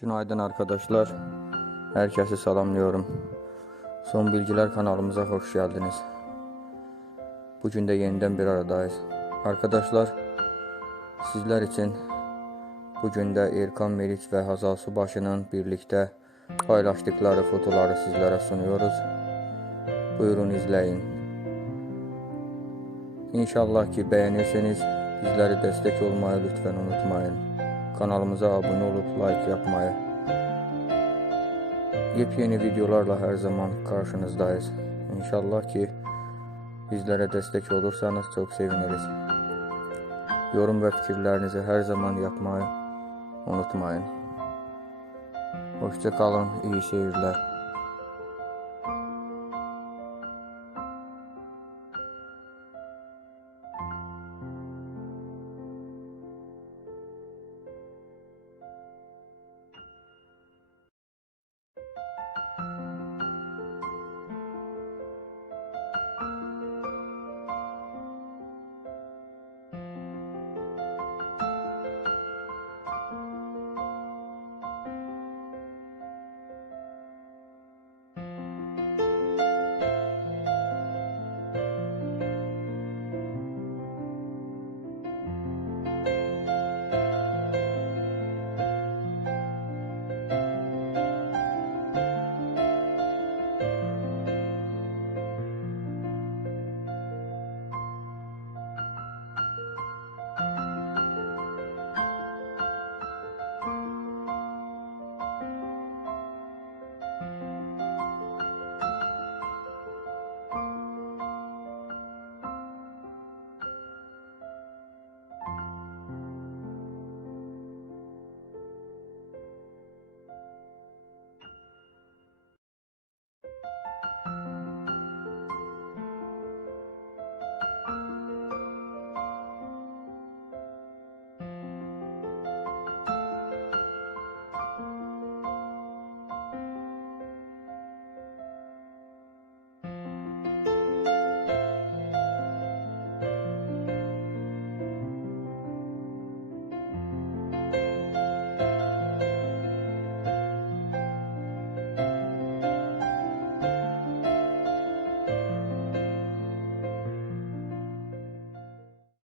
Günaydın arkadaşlar. Herkesi selamlıyorum. Son Bilgiler kanalımıza hoş geldiniz. Bugün de yeniden bir aradayız. Arkadaşlar, sizler için bugün de Erkan Meriç ve Hazal Subaşı'nın birlikte paylaştıkları fotoları sizlere sunuyoruz. Buyurun izleyin. İnşallah ki beğenirseniz bizleri destek olmayı lütfen unutmayın. Kanalımıza abone olup like yapmayı. Yepyeni videolarla her zaman karşınızdayız. İnşallah ki bizlere destek olursanız çok seviniriz. Yorum ve fikirlerinizi her zaman yapmayı unutmayın. Hoşça kalın, iyi seyirler.